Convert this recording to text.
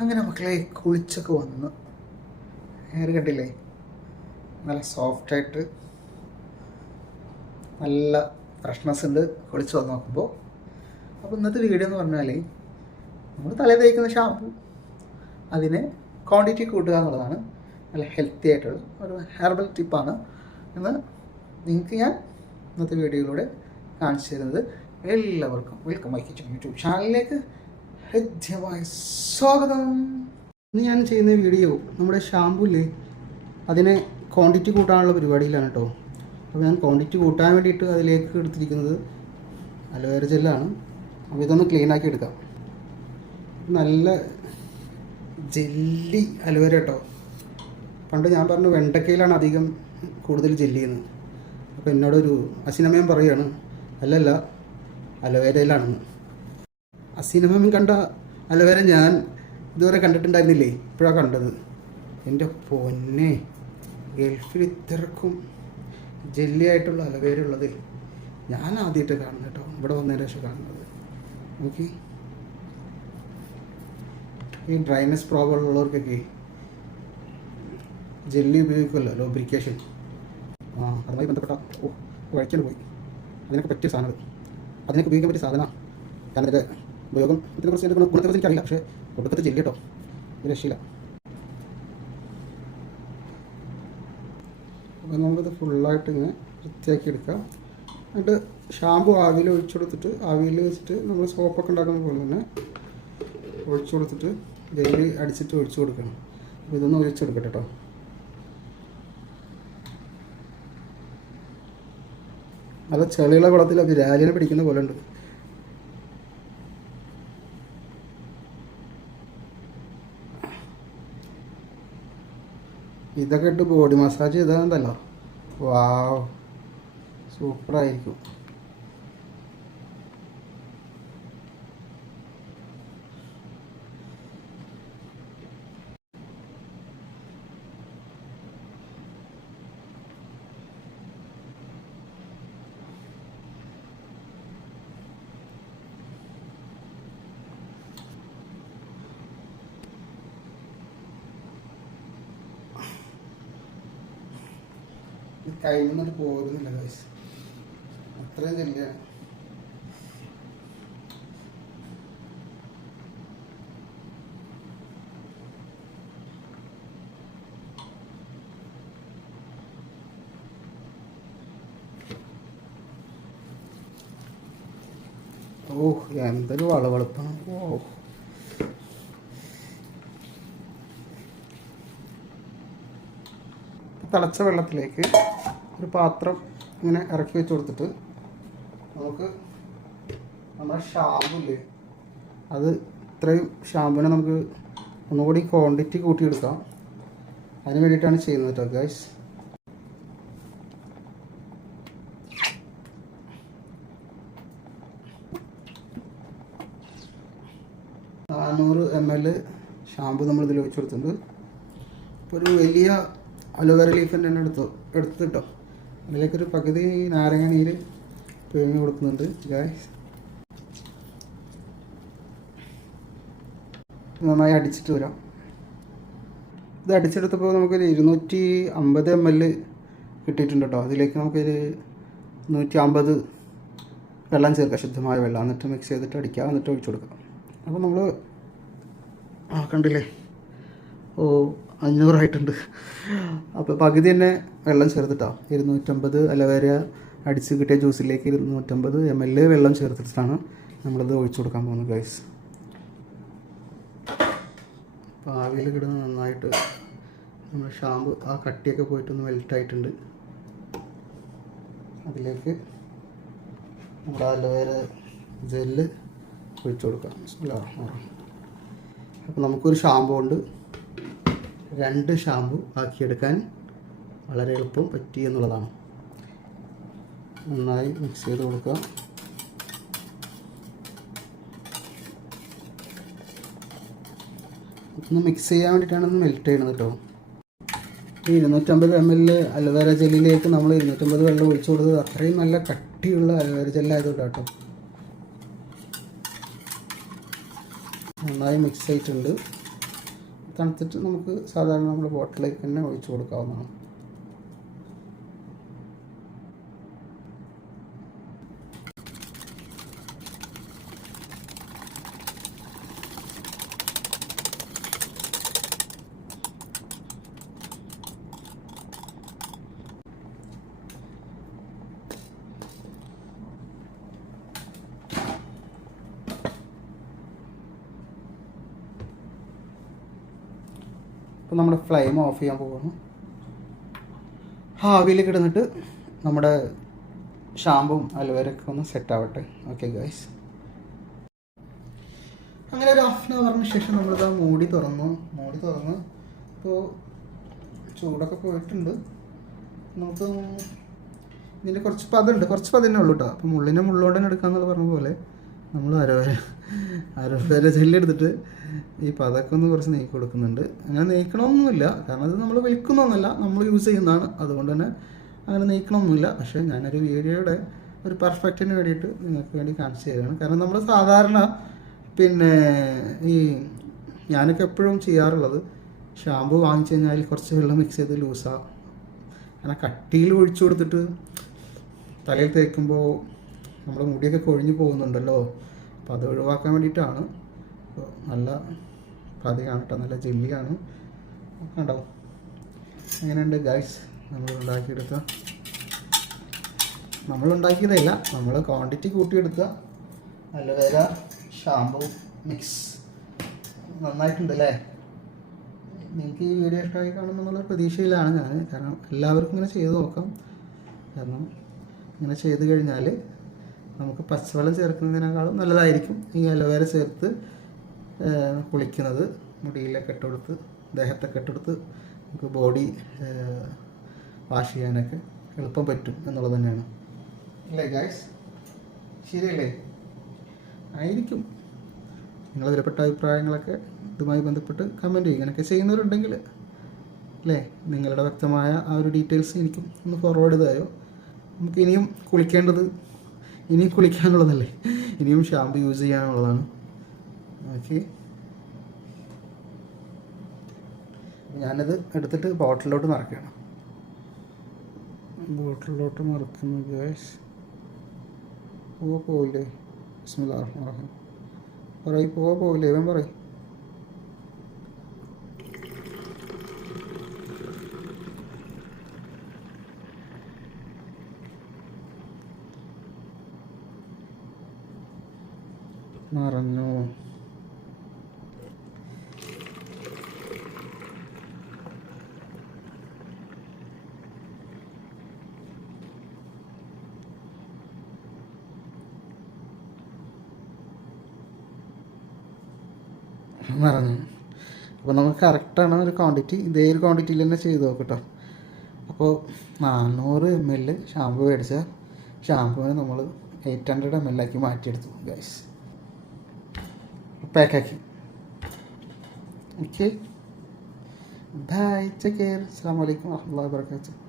അങ്ങനെ മക്കളെ കുളിച്ചൊക്കെ വന്ന്. ഹെയർ കണ്ടില്ലേ? നല്ല സോഫ്റ്റായിട്ട് നല്ല ഫ്രഷ്നെസ് ഉണ്ട്. കുളിച്ച് വന്ന് നോക്കുമ്പോൾ അപ്പോൾ ഇന്നത്തെ വീഡിയോ എന്ന് പറഞ്ഞാൽ നമ്മൾ തലയിൽ തേക്കുന്ന ഷാമ്പു അതിനെ ക്വാണ്ടിറ്റി കൂട്ടുക എന്നുള്ളതാണ്. നല്ല ഹെൽത്തി ആയിട്ടുള്ള ഒരു ഹെർബൽ ടിപ്പാണ് എന്ന് നിങ്ങൾക്ക് ഞാൻ ഇന്നത്തെ വീഡിയോയിലൂടെ കാണിച്ചു തരുന്നത്. എല്ലാവർക്കും വെൽക്കം കിച്ചൺ യൂട്യൂബ് ചാനലിലേക്ക് സ്വാഗതം. ഇന്ന് ഞാൻ ചെയ്യുന്ന വീഡിയോ നമ്മുടെ ഷാമ്പൂല്ലേ അതിനെ ക്വാണ്ടിറ്റി കൂട്ടാനുള്ള പരിപാടിയിലാണ് കേട്ടോ അപ്പോൾ ഞാൻ ക്വാണ്ടിറ്റി കൂട്ടാൻ വേണ്ടിയിട്ട് അതിലേക്ക് എടുത്തിരിക്കുന്നത് അലോവേര ജെല്ലാണ്. അപ്പോൾ ഇതൊന്ന് ക്ലീൻ ആക്കി എടുക്കാം. നല്ല ജെല്ലി അലോവേര കേട്ടോ പണ്ട് ഞാൻ പറഞ്ഞു വെണ്ടക്കയിലാണ് അധികം കൂടുതൽ ജെല്ലി എന്ന് അപ്പോൾ എന്നോടൊരു അസിനമയം പറയുകയാണ് അല്ലല്ല അലോവേരയിലാണെന്ന്. അസിനമയം കണ്ട അലോവേര ഞാൻ ഇതുവരെ കണ്ടിട്ടുണ്ടായിരുന്നില്ലേ? ഇപ്പോഴാണ് കണ്ടത്. എന്റെ പൊന്നെ ഗൾഫിൽ ഇത്രക്കും ജെല്ലി ആയിട്ടുള്ള അലവേര ഉള്ളത് ഞാൻ ആദ്യമായിട്ട് കാണുന്നത് കേട്ടോ. ഇവിടെ വന്നതിന് ശേഷം കാണുന്നത്. ഓക്കെ ഈ ഡ്രൈനസ് പ്രോബ്ലം ഉള്ളവർക്കൊക്കെ ജെല്ലി ഉപയോഗിക്കുമല്ലോ ലോബ്രിക്കേഷൻ ആ അതുമായി ബന്ധപ്പെട്ട ഓ വഴിക്കാൻ പോയി. അതിനൊക്കെ പറ്റിയ സാധനം അതിനൊക്കെ ഉപയോഗിക്കാൻ പറ്റിയ സാധനം ഞാനതിന്റെ ഉപയോഗം ഇതിനെക്കുറിച്ച് എന്റെ ഗുണ- ഗുണത്തെക്കുറിച്ച് എനിക്കറിയില്ല പക്ഷേ കൊടുക്കത്തെ ചെല്ലി കേട്ടോ. ഇത് രക്ഷയില്ല. അപ്പോൾ നമുക്കത് ഫുള്ളായിട്ട് ഇങ്ങനെ വൃത്തിയാക്കി എടുക്കാം. എന്നിട്ട് ഷാമ്പു ആവിയിൽ ഒഴിച്ചു കൊടുത്തിട്ട് ആവിയിൽ വെച്ചിട്ട് നമ്മൾ സോപ്പൊക്കെ ഉണ്ടാക്കുന്ന പോലെ തന്നെ ഒഴിച്ചു കൊടുത്തിട്ട് ജെല്ലി അടിച്ചിട്ട് ഒഴിച്ചു കൊടുക്കണം. അപ്പോൾ ഇതൊന്ന് ഒഴിച്ചു കൊടുക്കട്ടെ കേട്ടോ. നല്ല ചെളിയുള്ള കുളത്തിൽ വിരാലിനെ പിടിക്കുന്ന പോലെ ഉണ്ട്. ഇതൊക്കെ ഇട്ട് ബോഡി മസാജ് ചെയ്താൽ വാവ് സൂപ്പറായിരിക്കും കയ്യിൽ നിന്നിട്ട് പോരുന്നില്ല ഗൈസ് അത്രയും ചെല്ലിയാണ് ഓഹ് എന്തൊരു വളവെളുപ്പാണ്. ഓ തിളച്ച വെള്ളത്തിലേക്ക് ഒരു പാത്രം ഇങ്ങനെ ഇറക്കി വെച്ച് കൊടുത്തിട്ട് നമുക്ക് നമ്മുടെ ഷാമ്പു ഇല്ലേ അത് ഇത്രയും ഷാമ്പുവിനെ നമുക്ക് ഒന്നുകൂടി ക്വാണ്ടിറ്റി കൂട്ടിയെടുക്കാം. അതിന് വേണ്ടിയിട്ടാണ് ചെയ്യുന്നത് കേട്ടോ ഗൈസ് നാനൂറ് എം എൽ ഷാമ്പു നമ്മൾ ഇതിൽ വെച്ച് കൊടുത്തിട്ടുണ്ട്. ഒരു വലിയ അലോവേര ലീഫിന്റെ തന്നെ എടുത്തു. എടുത്തിട്ടോ. അതിലേക്കൊരു പകുതി നാരങ്ങ നീര് പിഴിഞ്ഞ് കൊടുക്കുന്നുണ്ട് ഗായ്സ് നന്നായി അടിച്ചിട്ട് വരാം. ഇത് അടിച്ചെടുത്തപ്പോൾ നമുക്കൊരു ഇരുന്നൂറ്റി അമ്പത് എം എൽ കിട്ടിയിട്ടുണ്ട് കേട്ടോ അതിലേക്ക് നമുക്കൊരു നൂറ്റി അമ്പത് വെള്ളം ചേർക്കാം ശുദ്ധമായ വെള്ളം. എന്നിട്ട് മിക്സ് ചെയ്തിട്ട് അടിക്കാം എന്നിട്ട് ഒഴിച്ചു കൊടുക്കുക അപ്പോൾ നമ്മൾ ആ കണ്ടില്ലേ? ഓ അഞ്ഞൂറായിട്ടുണ്ട്. അപ്പോൾ പകുതി തന്നെ വെള്ളം ചേർത്തിട്ടാണ് ഇരുന്നൂറ്റമ്പത് അലവേര അടിച്ച് കിട്ടിയ ജ്യൂസിലേക്ക് ഇരുന്നൂറ്റമ്പത് എം എൽ വെള്ളം ചേർത്തിട്ടാണ് നമ്മളത് ഒഴിച്ചു കൊടുക്കാൻ പോകുന്നത് ഗൈസ് അപ്പോൾ ആവിയിൽ കിടന്ന് നന്നായിട്ട് നമ്മൾ ഷാമ്പു ആ കട്ടിയൊക്കെ പോയിട്ടൊന്ന് മെൽറ്റായിട്ടുണ്ട്. അതിലേക്ക് നമ്മുടെ അലോവേര ജെല്ല് ഒഴിച്ചു കൊടുക്കാം. അപ്പോൾ നമുക്കൊരു ഷാമ്പു കൊണ്ട് രണ്ട് ഷാമ്പു ആക്കിയെടുക്കാൻ വളരെ എളുപ്പം പറ്റി എന്നുള്ളതാണ്. നന്നായി മിക്സ് ചെയ്ത് കൊടുക്കുക. ഒന്ന് മിക്സ് ചെയ്യാൻ വേണ്ടിയിട്ടാണ് മെൽറ്റ് ചെയ്യണത് കേട്ടോ. ഈ ഇരുന്നൂറ്റമ്പത് എം എൽ അലോവേര ജെല്ലിലേക്ക് നമ്മൾ ഇരുന്നൂറ്റമ്പത് വെള്ളം ഒഴിച്ചു കൊടുത്തത് അത്രയും നല്ല കട്ടിയുള്ള അലവേര ജെല്ലായതുകൊണ്ട് കേട്ടോ. നന്നായി മിക്സ് ആയിട്ടുണ്ട്. തണുത്തിട്ട് നമുക്ക് സാധാരണ നമ്മുടെ ബോട്ടിലേക്ക് തന്നെ ഒഴിച്ചു കൊടുക്കാവുന്നതാണ്. അപ്പോൾ നമ്മുടെ ഫ്ലെയിം ഓഫ് ചെയ്യാൻ പോകുന്നു ആവിയിൽ കിടന്നിട്ട് നമ്മുടെ ഷാമ്പും അലുവരൊക്കെ ഒന്ന് സെറ്റ് ആവട്ടെ. ഓക്കെ ഗൈസ് അങ്ങനെ ഒരു ഹാഫ് ആൻ അവറിന് ശേഷം നമ്മളിത് മൂടി തുറന്നു. മൂടി തുറന്ന് അപ്പോൾ ചൂടൊക്കെ പോയിട്ടുണ്ട്. നമുക്ക് ഇതിന്റെ കുറച്ച് പതുണ്ട് കുറച്ച് പതിനേ ഉള്ളൂ കേട്ടോ അപ്പോൾ മുള്ളിനെ മുള്ളോടെ എടുക്കാന്നുള്ള പറഞ്ഞ പോലെ നമ്മൾ അരവര അരവര ചെല്ലെടുത്തിട്ട് ഈ പതൊക്കെ ഒന്ന് കുറച്ച് നീക്കി കൊടുക്കുന്നുണ്ട്. അങ്ങനെ നീക്കണമൊന്നുമില്ല. കാരണം അത് നമ്മൾ വിൽക്കുന്നൊന്നുമല്ല നമ്മൾ യൂസ് ചെയ്യുന്നതാണ്. അതുകൊണ്ട് തന്നെ അങ്ങനെ നീക്കണമൊന്നുമില്ല. പക്ഷേ ഞാനൊരു വീഡിയോയുടെ ഒരു പെർഫെക്റ്റിന് വേണ്ടിയിട്ട് നിങ്ങൾക്ക് വേണ്ടി കാണിച്ചു തരികയാണ് കാരണം നമ്മൾ സാധാരണ പിന്നെ ഈ ഞാനൊക്കെ എപ്പോഴും ചെയ്യാറുള്ളത് ഷാമ്പു വാങ്ങിച്ചു കഴിഞ്ഞാൽ കുറച്ച് വെള്ളം മിക്സ് ചെയ്ത് ലൂസാ കാരണം കട്ടിയിൽ ഒഴിച്ചു കൊടുത്തിട്ട് തലയിൽ തേക്കുമ്പോൾ നമ്മുടെ മുടിയൊക്കെ കൊഴിഞ്ഞു പോകുന്നുണ്ടല്ലോ. അപ്പോൾ അത് ഒഴിവാക്കാൻ വേണ്ടിയിട്ടാണ്. നല്ല പതിയാണ് കേട്ടോ. നല്ല ജെല്ലിയാണ്. കണ്ടോ? എങ്ങനെയുണ്ട് ഗൈസ് നമ്മൾ ഉണ്ടാക്കിയെടുത്ത നമ്മൾ ഉണ്ടാക്കിയതല്ല. നമ്മൾ ക്വാണ്ടിറ്റി കൂട്ടിയെടുക്കുക വേറെ ഷാമ്പു മിക്സ് നന്നായിട്ടുണ്ട് അല്ലേ നിങ്ങൾക്ക് ഈ വീഡിയോ ഇഷ്ടമായി കാണുമെന്നുള്ള പ്രതീക്ഷയിലാണ് ഞാൻ. കാരണം എല്ലാവർക്കും ഇങ്ങനെ ചെയ്ത് നോക്കാം. കാരണം ഇങ്ങനെ ചെയ്ത് കഴിഞ്ഞാൽ നമുക്ക് പച്ചവെള്ളം ചേർക്കുന്നതിനേക്കാളും നല്ലതായിരിക്കും ഈ അലോവേര ചേർത്ത് കുളിക്കുന്നത്. മുടിയിലൊക്കെ ഇട്ടുകൊടുത്ത് ദേഹത്തൊക്കെ കെട്ടെടുത്ത് നമുക്ക് ബോഡി വാഷ് ചെയ്യാനൊക്കെ എളുപ്പം പറ്റും എന്നുള്ളത് തന്നെയാണ്. അല്ലേ ഗായ്സ്? ശരിയല്ലേ? ആയിരിക്കും. നിങ്ങളുടെ വിലപ്പെട്ട അഭിപ്രായങ്ങളൊക്കെ ഇതുമായി ബന്ധപ്പെട്ട് കമന്റ് ചെയ്യും ഇങ്ങനെയൊക്കെ ചെയ്യുന്നവരുണ്ടെങ്കിൽ അല്ലേ നിങ്ങളുടെ വ്യക്തമായ ആ ഒരു ഡീറ്റെയിൽസ് എനിക്കും ഒന്ന് ഫോർവേഡ് ചെയ്തായോ? നമുക്ക് ഇനിയും കുളിക്കേണ്ടത് ഇനിയും കുളിക്കാനുള്ളതല്ലേ? ഇനിയും ഷാമ്പു യൂസ് ചെയ്യാനുള്ളതാണ്. ഓക്കെ ഞാനത് എടുത്തിട്ട് ബോട്ടിലോട്ട് മറക്കണം ബോട്ടിലോട്ട് നിറക്കുന്നു ഗ്യാസ് പോവാ പോവില്ലേ? ബിസ്മില്ലാ റഹ്മാൻ റഹീം. പറയും പോവാ പോവില്ലേ? ഇവൻ പറയും. നിറഞ്ഞു നിറഞ്ഞു അപ്പോൾ നമുക്ക് കറക്റ്റാണ് ഒരു ക്വാണ്ടിറ്റി ഇതേ ഒരു ക്വാണ്ടിറ്റിയിൽ തന്നെ ചെയ്ത് നോക്കട്ടോ. അപ്പോൾ നാനൂറ് എം എൽ ഷാമ്പു മേടിച്ച ഷാമ്പുവിന് നമ്മൾ എയ്റ്റ് ഹൺഡ്രഡ് എം എൽ ആക്കി മാറ്റിയെടുത്തു guys backacking okay bye take care assalamu alaikum warahmatullahi wabarakatuh